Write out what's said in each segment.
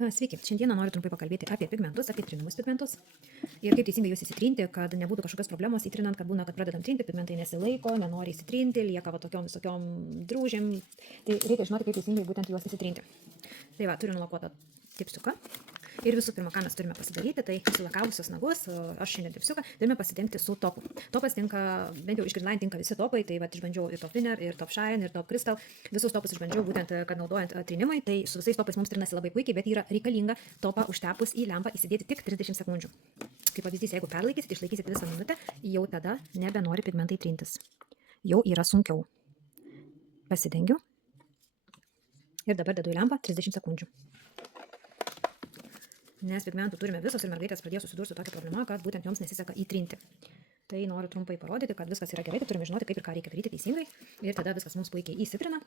Sveiki, šiandieną noriu trumpai pakalbėti apie pigmentus, apie trinamus pigmentus ir kaip teisingai juos įsitrinti, kad nebūtų kažkokios problemos įtrinant, kad būna, kad pradedam trinti, pigmentai nesilaiko, nenori įsitrinti, lieka va tokiom visokiom drūžėm. Tai reikia žinoti, kaip teisingai būtent juos įsitrinti. Tai va, turiu nulakuotą tipsiuką. Ir visų pirma, ką mes turime pasidaryti, tai išsilakavusios nagus, aš šiandien tipsiuką, turime pasidengti su topu. Topas tinka, bent jau iš Green Line tinka visi topai, tai va, išbandžiau ir Top Winner, ir Top Shine, ir Top Crystal. Visus topus išbandžiau būtent, kad naudojant trinimui, tai su visais topais mums trinasi labai puikiai, bet yra reikalinga topą užtepus į lempą įsidėti tik 30 sekundžių. Kaip pavyzdys, jeigu perlaikysit, išlaikysit visą minutę, jau tada nebenori pigmentai trintis. Jau yra sunkiau. Pasidengiu. Ir dabar dedu į lempą 30 sekundžių. Nes pigmentų turime visos ir mergaitės pradėjo susidurti su tokia problema, kad būtent joms nesiseka įtrinti. Tai noriu trumpai parodyti, kad viskas yra gerai, tai turime žinoti, kaip ir ką reikia daryti teisingai. Ir tada viskas mums puikiai įsitrina.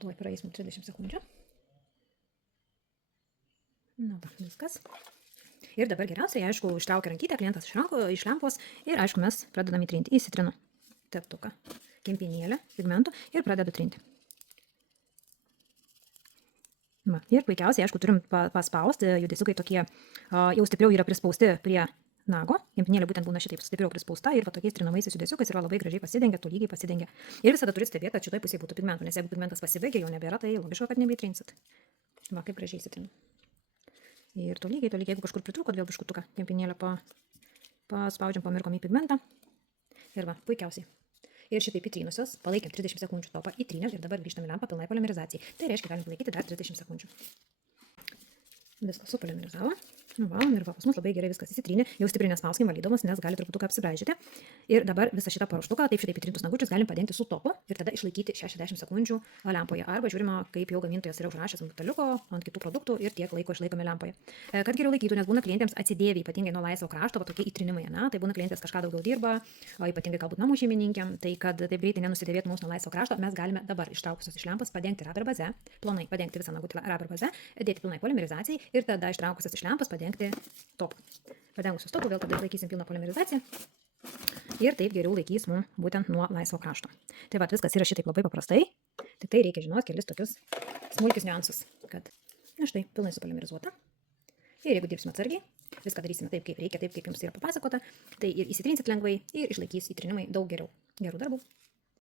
Tuoj praeis mums 30 sekundžių. Na, va, viskas. Ir dabar geriausiai, aišku, ištraukia rankytę, klientas iš lempos ir, aišku, mes pradedam įtrinti. Įsitrinu teptuką, kempinėlę, pigmentų ir pradedu trinti. Va, ir puikiausiai, aišku, turim paspausti, judesiukai tokie jau stipriau yra prispausti prie nago. Kempinėlė būtent būna šitaip stipriau prispausta ir va tokiais trinamaisiais judesiukais yra labai gražiai pasidengia, tolygiai pasidengia. Ir visada turit stebėti, kad šitoj pusėje būtų pigmentų, nes jeigu pigmentas pasibaigia, jau nebėra, tai logiška, kad nebeįtrinsit. Va, kaip gražiai įsitrinu. Ir tolygiai, jeigu kažkur pritrūkot, vėl biškutuką kempinėlę paspaudžiam, pamirkom į pigmentą. Ir va, puikiausiai. Ir šitaip įtrynusios, palaikėm 30 sekundžių topą, įtrynėm ir dabar grįžtam į lempą pilnai polimerizacijai. Tai reiškia, galim palaikyti dar 30 sekundžių. Viskas supolimerizavo. Va, ir va, pas mus labai gerai viskas įsitrynė. Jau stipriai nespauskim valydamos, nes gali truputuką apsibraižyti. Ir dabar visą šitą paruoštuką, taip šitaip įtrintus nagučius galim padengti su topu ir tada išlaikyti 60 sekundžių lempoje. Arba žiūrima, kaip jau gamintojas yra užrašęs ant buteliuko, ant kitų produktų ir tiek laiko išlaikome lempoje. Kad geriau laikytų, nes būna klientėms atsidėvi, ypatingai nuo laisvo krašto, va tokie įtrinimai, na, tai būna klientės kažką daugiau dirba, o ypatingai galbūt namų šeimininkėm, tai kad taip greitai nenusidėvėtų mums nuo laisvo krašto, mes galime dabar ištraukusios iš lempos padengti rubber baze, plonai padengti visą nagutį rubber baze, dėti pilnai polimerizacijai ir tada ištraukusios iš lempos padengti topą. Padengusios topų vėl tada laikysim pilną polimerizaciją ir taip geriau laikys mums būtent nuo laisvo krašto. Tai va, viskas yra šitaip labai paprastai, tik tai reikia žinoti kelis tokius smulkius niuansus, kad, na štai, pilnai supolimerizuota. Ir jeigu dirbsime atsargiai, viską darysime taip, kaip reikia, taip, kaip jums yra papasakota, tai ir įsitrinsit lengvai ir išlaikys įtrinimai daug geriau. Gerų darbų.